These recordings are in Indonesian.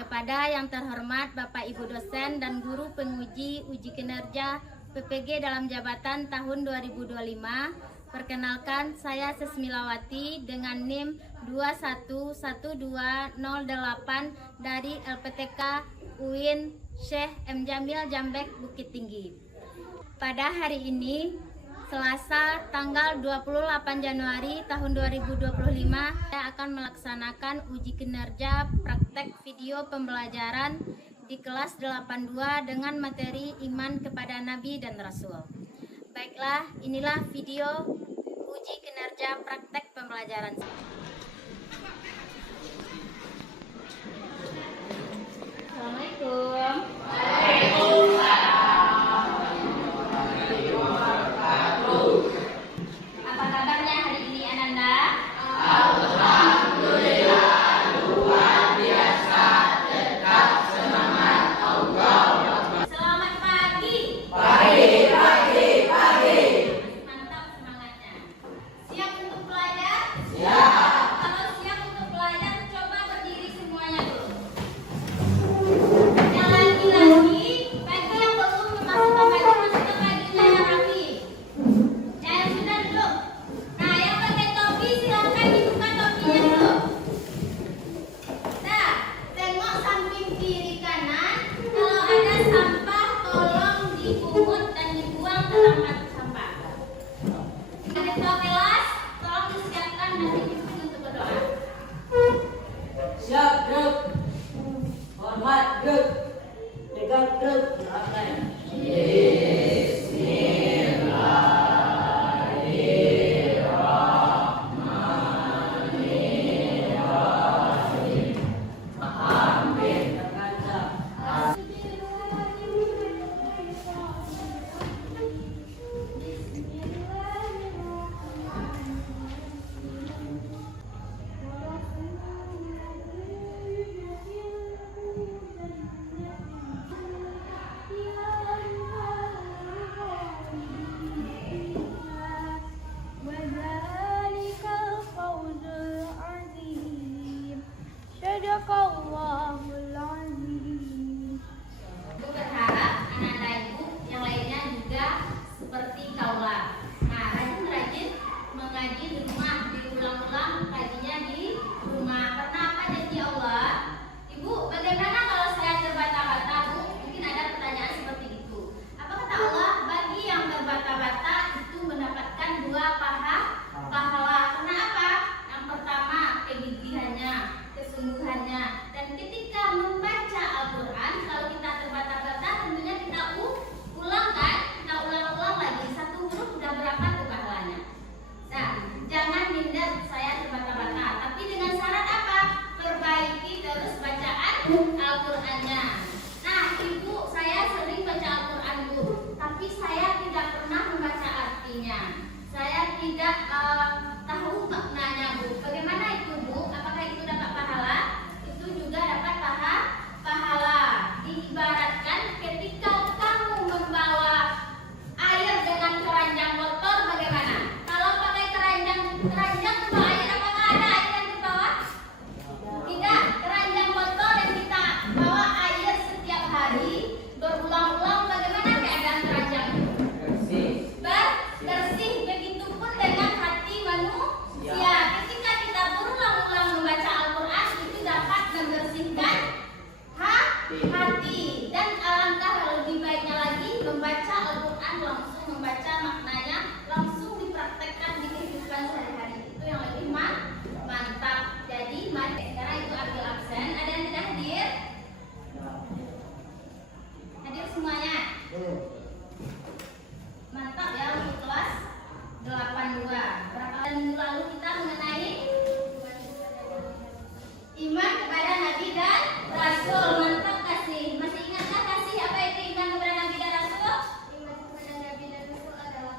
Kepada yang terhormat Bapak Ibu dosen dan guru penguji uji kinerja PPG dalam jabatan tahun 2025, perkenalkan saya Sesmilawati dengan NIM 211208 dari LPTK UIN Syekh M. Jamil Jambek Bukit Tinggi. Pada hari ini, Selasa tanggal 28 Januari tahun 2025, saya akan melaksanakan uji kinerja praktek video pembelajaran di kelas 82 dengan materi iman kepada Nabi dan Rasul. Baiklah, inilah video uji kinerja praktek pembelajaran. Assalamualaikum. Siap, Grup. Hormat, Grup. Tegak, Grup. Sadaqallahul Azim. Aku berharap anak-anak ibu yang lainnya juga seperti kaulah. Nah, rajin-rajin mengaji di rumah, diulang-ulang kajinya di rumah. Karena apa janji Allah? Ibu, bagaimana kalau saya terbata-bata, Bu? Mungkin ada pertanyaan seperti itu. Apa kata Allah? Bagi yang terbata-bata itu mendapatkan 2 pahala. Karena apa? Yang pertama, kegigihannya, kesungguhannya, dan ketika membaca Al-Quran, kalau kita terbata-bata tentunya kita ulang lagi, satu huruf sudah berapa tuh pahalanya. Nah, jangan minder saya terbata-bata, tapi dengan syarat apa? Perbaiki terus bacaan Al-Qurannya. Nah, ibu, saya sering baca Al-Quran, Bu, tapi saya tidak pernah membaca artinya. Saya tidak tahu maknanya, Bu. Bagaimana itu, Bu? Apakah itu dapat pahala? Itu juga dapat pahala. Diibaratkan ketika kamu membawa air dengan keranjang botol, bagaimana? Kalau pakai keranjang membawa air, apakah ada air yang dibawa? Tidak. Keranjang botol yang kita bawa air setiap hari berulang-ulang, bagaimana keadaan keranjang? Bersih. Begitupun dengan hati manusia. Ketika kita berulang-ulang membaca Al-Quran, itu dapat membersihkan hati. Dan alangkah lebih baiknya lagi membaca Al-Quran langsung, membaca maknanya langsung dipraktekkan di kehidupan sehari-hari. Itu yang lebih mantap. Jadi mari sekarang itu ambil absen. Ada yang tidak hadir? Hadir semuanya? Mantap ya untuk kelas 82. Berapa minggu lalu kita mengenai iman kepada Nabi dan Rasul. Mantap kasih. Masih ingatkah kasih apa itu iman kepada Nabi dan Rasul? Iman kepada Nabi dan Rasul adalah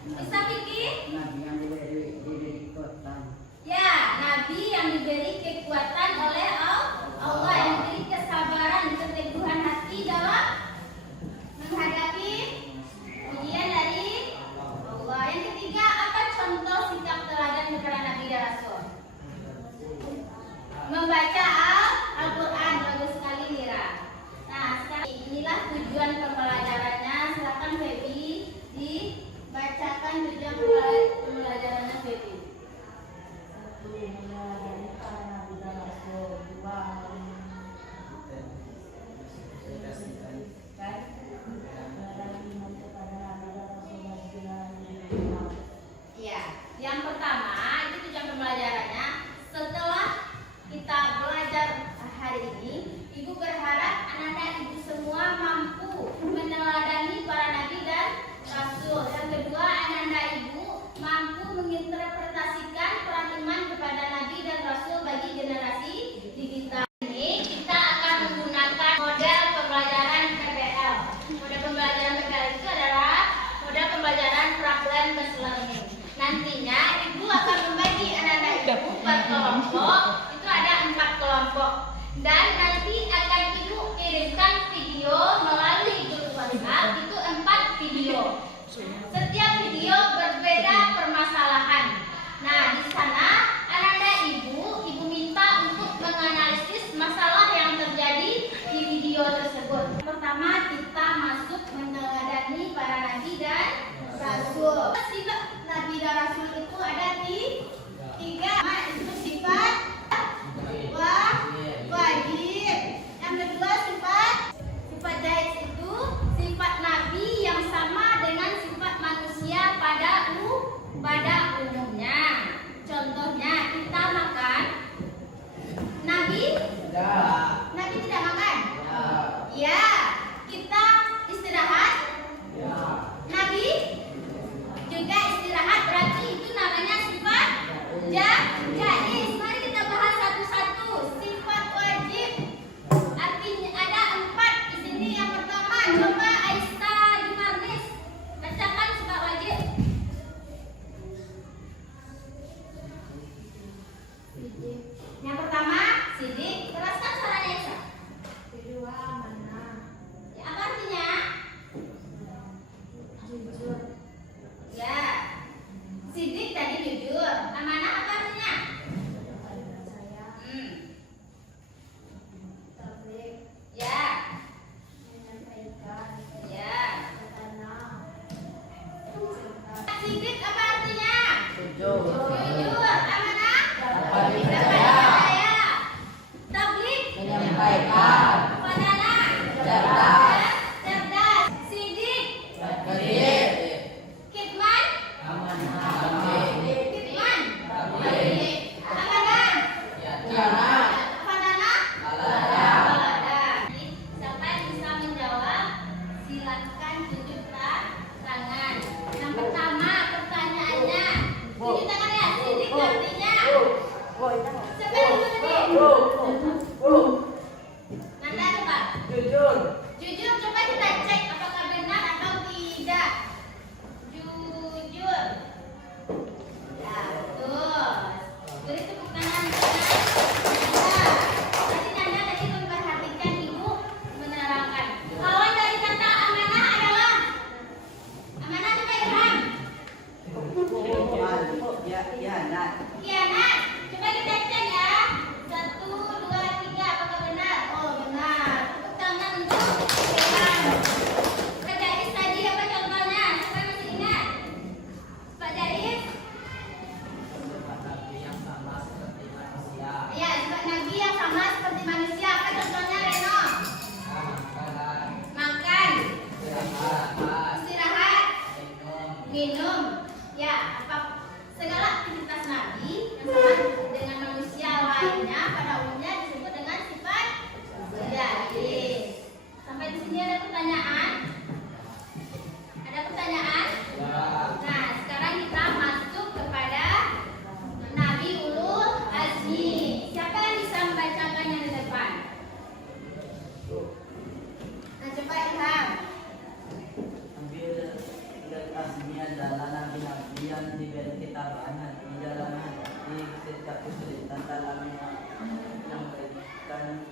Bisa bikin? Nabi yang diberi kekuatan. Ya, nabi yang diberi kekuatan oleh Allah, yang diberi kesabaran, keteguhan hati dalam menghadapi ujian dari Allah. Yang ketiga, apa contoh sikap teladan kepada nabi dan rasul? Membaca Al-Quran. Bagus sekali, Mira. Nah, sekarang inilah tujuan pembelajarannya. Silakan Feby dibacakan tujuan pembelajarannya, Feby. Ya, yang pertama itu tujuan pembelajarannya. Setelah kita belajar hari ini, Ibu berharap anak-anak Ibu semua mampu meneladani para nabi dan rasul. Yang kedua, anak-anak Ibu mampu menginterpretasikan peran iman kepada nabi dan rasul bagi generasi digital. Ini kita akan menggunakan model pembelajaran PBL. Model pembelajaran PBL itu adalah model pembelajaran problem based learning. Nantinya Ibu akan membagi anak-anak Ibu per kelompok. Itu ada 4 kelompok. Dan nanti akan Ibu kirimkan video melalui grup WhatsApp. Itu 4 video. Setiap video berbeda permasalahan. Nah, di sana anak-anak Ibu minta untuk menganalisis masalah yang terjadi di video tersebut. Pertama, kita masuk meneladani para nabi dan rasul. Sifat nabi dan rasul itu ada tiga. Itu sifat wajib. Yang kedua sifat jais, itu sifat nabi yang sama dengan sifat manusia pada umumnya. Contohnya kita makan, nabi tidak makan. Ya. Kita istirahat, nabi juga istirahat. Berarti itu namanya sifat jais. Mari kita bahas satu-satu. Sifat wajib artinya ada 4 di sini. Yang pertama, coba Aisyah Jumarnis bacakan sifat wajib. Yang pertama, sidik. Teruskan suaranya, Aisyah. Kedua, amanah. Ya, apa artinya? Jujur. Ya. Sidik tadi jujur. Amanah apa artinya? Ya. Ya. Sidik apa artinya? Jujur. Amanah? Dapat dipercaya. Tabligh? Menyampaikan. Fadana? Cerdas. Cerdas. Sidik? Kredit. Khidmat? Amanah. Khidmat? Amanah? Tiara. Fadana? Balada. Siapa yang bisa menjawab? Silakan tunjuk tangan. Yang pertama pertanyaannya. Tunjuk tangan ya. Sidik artinya. Siapa yang bisa tadi? Nanda coba. Jujur. Jujur, coba kita cek apakah benar atau tidak. Jujur. Ya, betul. Beri tepuk tangan Nanda. Nanda tadi memperhatikan Ibu menerangkan. Lawan dari kata amanah adalah amanah coba Ilham. Khianat. Khianat. Coba kita cek ya. 1, 2, 3. Apakah benar? Oh, benar. Tepuk tangan untuk Ilham. Pak Jais tadi apa contohnya? Siapa yang masih ingat? Pak Jais? Ya, sifat nabi yang sama seperti manusia. Apa contohnya, Reno? Makan, istirahat, minum. Ya, apa segala aktivitas nabi yang sama dengan manusia lainnya pada umumnya disebut dengan sifat jais. Sampai di sini ada pertanyaan? Ada pertanyaan? Nah, sekarang kita masuk kepada Nabi Ulul Azmi. Siapa yang bisa membacakan yang di depan? Nah, coba Ilham. Nabi Ulul Azmi adalah nabi diberi ketabahan di jalanan di setiap kesulitan dalam yang berikan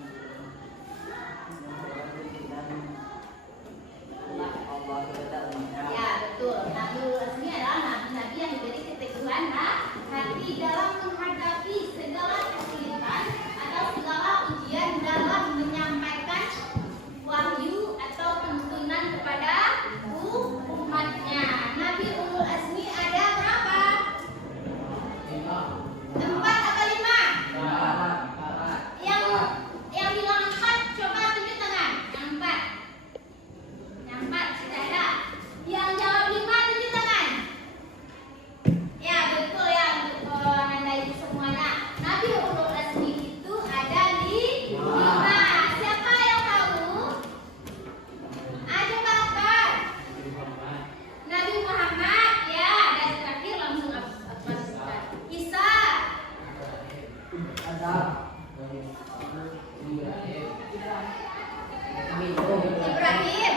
Allah kepada umatnya. Ya betul. Nabiul Azmi adalah nabi-nabi yang diberi keteguhan hati dalam menghadapi segala kesulitan atau segala ujian dalam menyampaikan wahyu atau tuntunan kepada umatnya. Nabi Ulul Azmi ada berapa? 4 atau 5? Yang bilang 4 coba tunjuk tangan. Yang 4 sudah ada. Yang jawab 5 tunjuk tangan. Ya betul ya untuk anda itu semuanya. Nabi Ulul Azmi itu ada di 5. Siapa yang tahu? Ada bakar. Nabi Muhammad ya, dan terakhir langsung apa Isa. Ibrahim.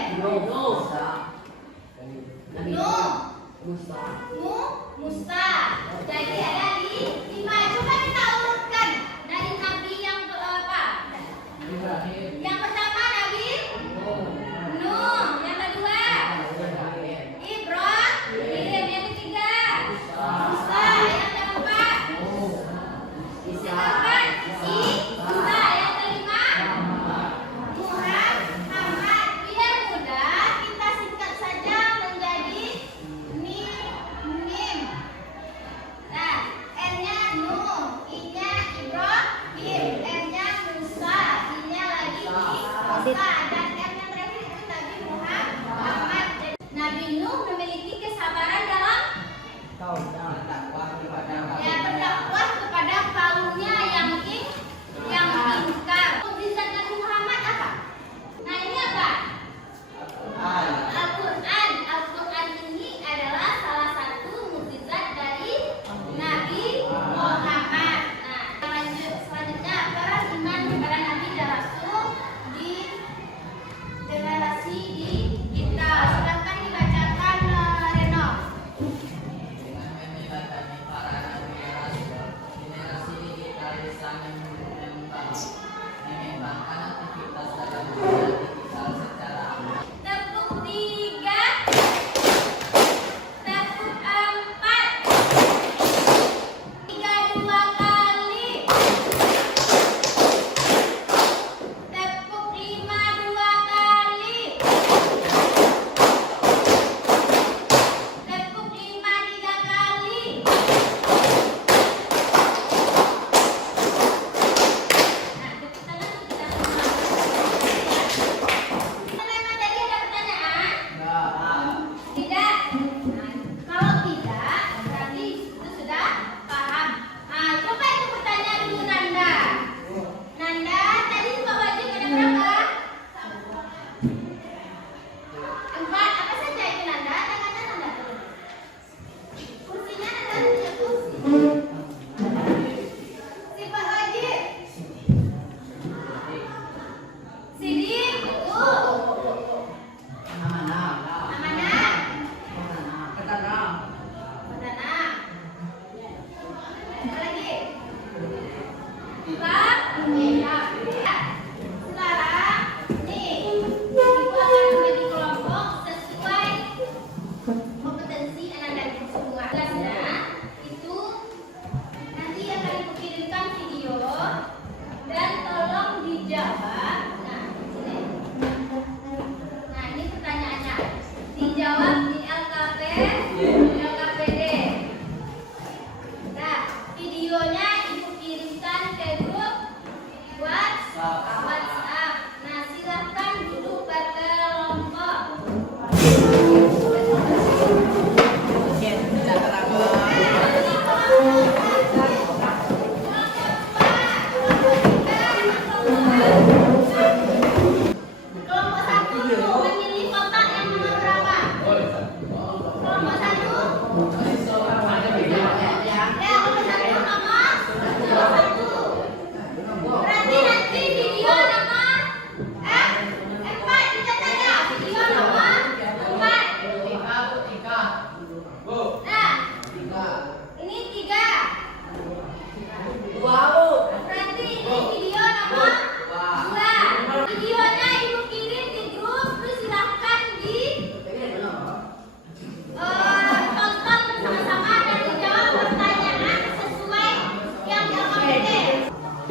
Musa. Jadi ada di 5. Coba kita urutkan dari nabi yang berapa? Yang pertama Nabi Nuh. Yang kedua Ibrahim. Yang ketiga Musa. Yang keempat Isa. Yang kelima Muhammad. Biar mudah kita singkat saja menjadi mim. Nah, N-nya Nuh.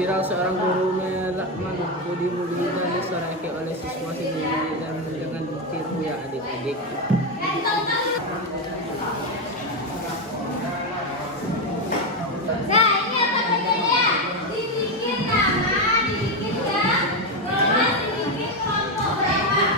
Viral seorang guru mengemudi dan disoraki oleh siswa sendiri dan dengan ditiru ya adik-adik. Nah, ini apa bedanya? Dibikin nama, dibikin jam, kelas dibikin kelompok berapa?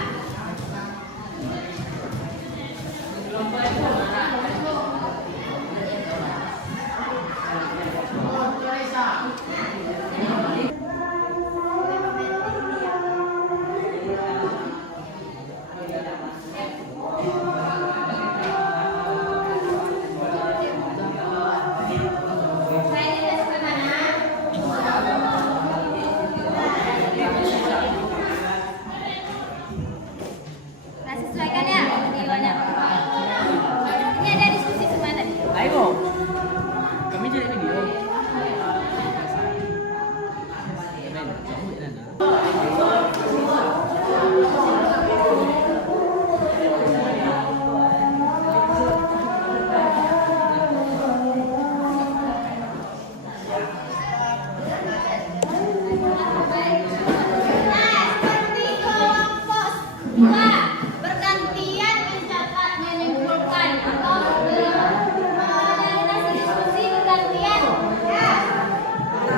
Saya tidak sampai mana? Nah, sesuaikan ya videonya. Ini ada diskusi semua tadi. Ayo, kami jadi video. Nah, seperti kelompok dua bergantian mencatat menyimpulkan atau mengenai diskusi bergantian. Ya.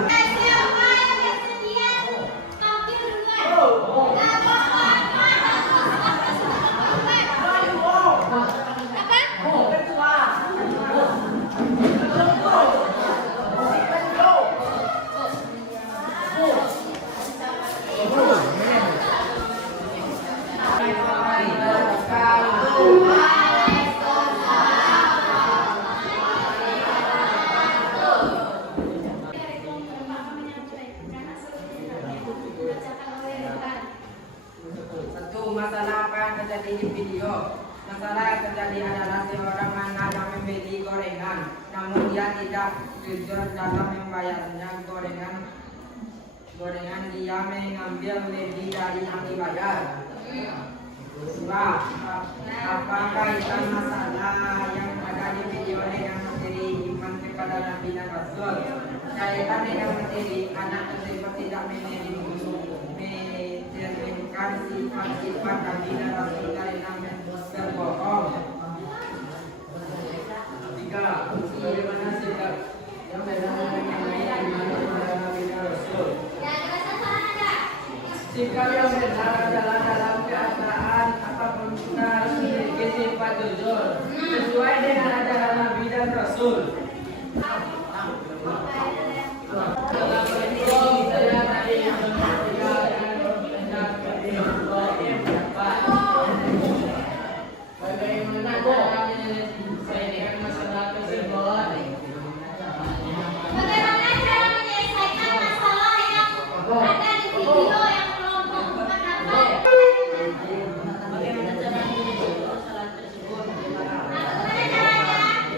Nah, siapa yang bersedia tampil duluan? Nah, bapak, apa? Satu, masalah apa yang terjadi di video. Masalah yang terjadi adalah seorang anak yang membeli gorengan, namun dia tidak jujur dalam membayarnya gorengan dia mengambil lebih dari yang dibayar. Dua, apa kaitan masalah yang ada di video dengan materi iman kepada Nabi dan Rasul? Kaitan dengan materi, anak tersebut tidak mencerminkan sifat-sifat Nabi dan Rasul karena berbohong. Tiga, bagaimana sikap yang mengenai iman kepada Nabi dan Rasul? Ya, ada sasaran ada. Sikap yang benar adalah dalam keadaan apapun kita harus memiliki sifat jujur sesuai dengan ajaran Nabi dan Rasul. Bagaimana cara menyelesaikan masalah tersebut? Bagaimana cara menyelesaikan masalah yang ada di video yang kelompok bukan apa? Bagaimana cara menyelesaikan masalah tersebut? Nah, bagaimana caranya?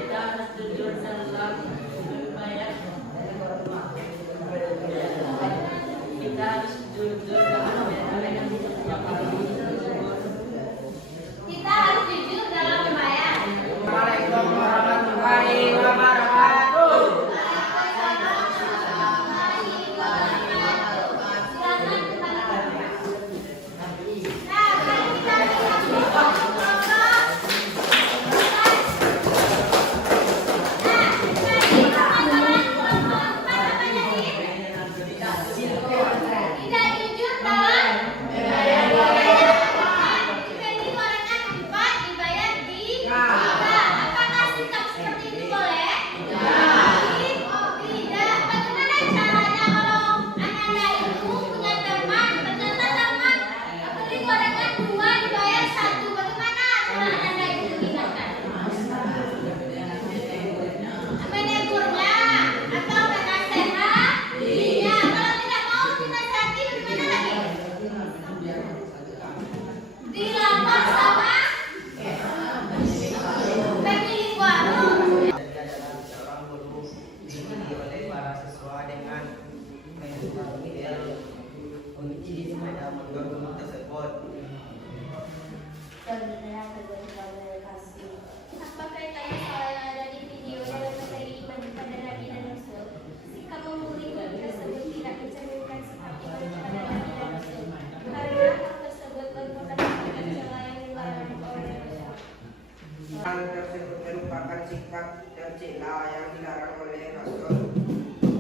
tercela yang dilarang oleh Rasul.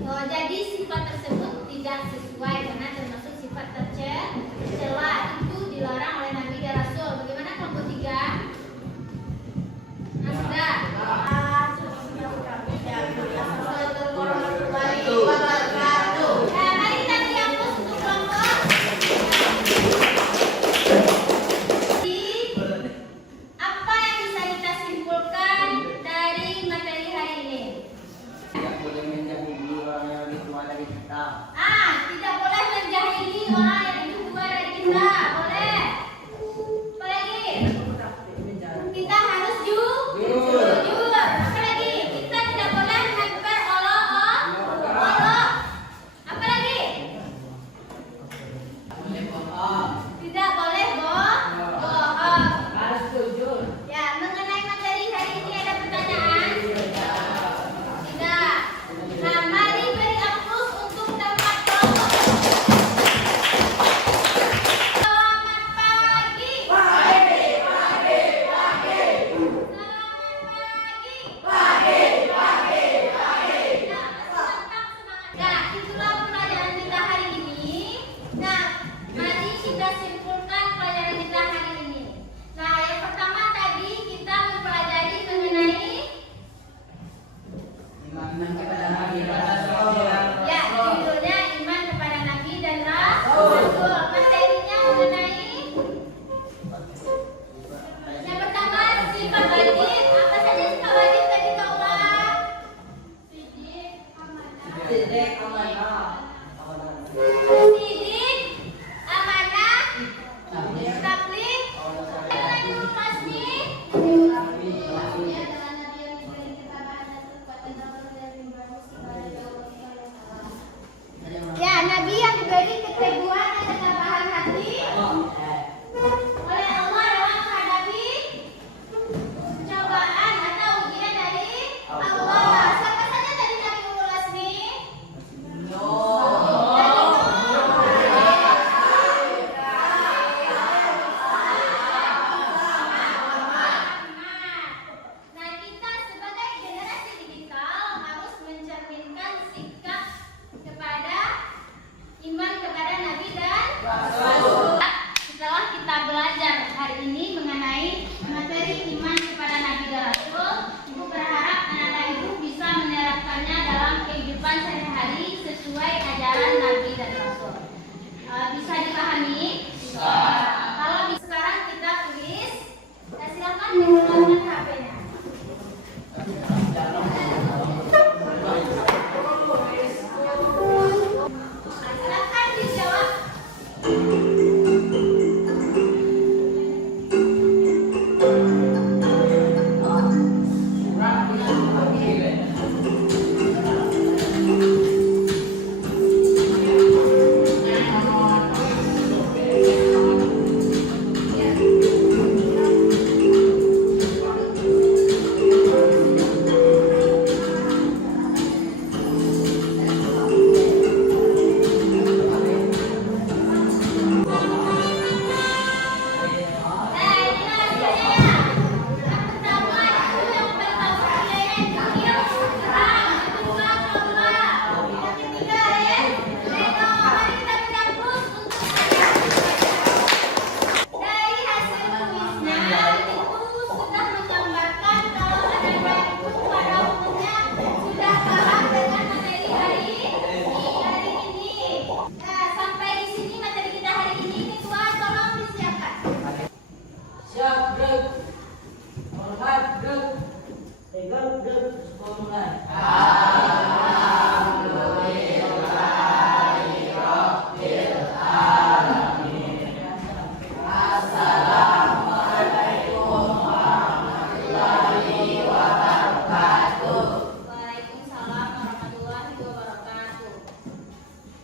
Oh, jadi sifat tersebut tidak sesuai karena termasuk sifat tercela, itu dilarang oleh Nabi dan Rasul. Bagaimana kelompok 3? Nah, sudah. Mari kita dihapus untuk kelompok. Apa yang bisa kita simpulkan dari materi hari ini? Tidak boleh menjahili orang yang lebih tua dari kita. Tidak boleh menjahili orang yang lebih tua dari kita. Boleh. Apa lagi? Kita harus jujur. Apa lagi? Kita tidak boleh berolok-olok. Apa lagi? Tidak boleh bohong. Harus jujur. Ya, mengenai materi hari ini ada pertanyaan? Tidak. Nah, mari beri aplaus untuk tempat kelompok. Selamat pagi. Nah, itulah pelajaran kita hari ini. Nah, mari kita simpulkan pelajaran kita hari ini. Nah, yang pertama tadi kita mempelajari mengenai Iman kepada Nabi dan Rasul. ya, judulnya iman kepada Nabi dan Rasul. Materinya mengenai yang pertama sifat wajib. Apa saja sifat wajib tadi Kak ulang? Siddiq, amanah,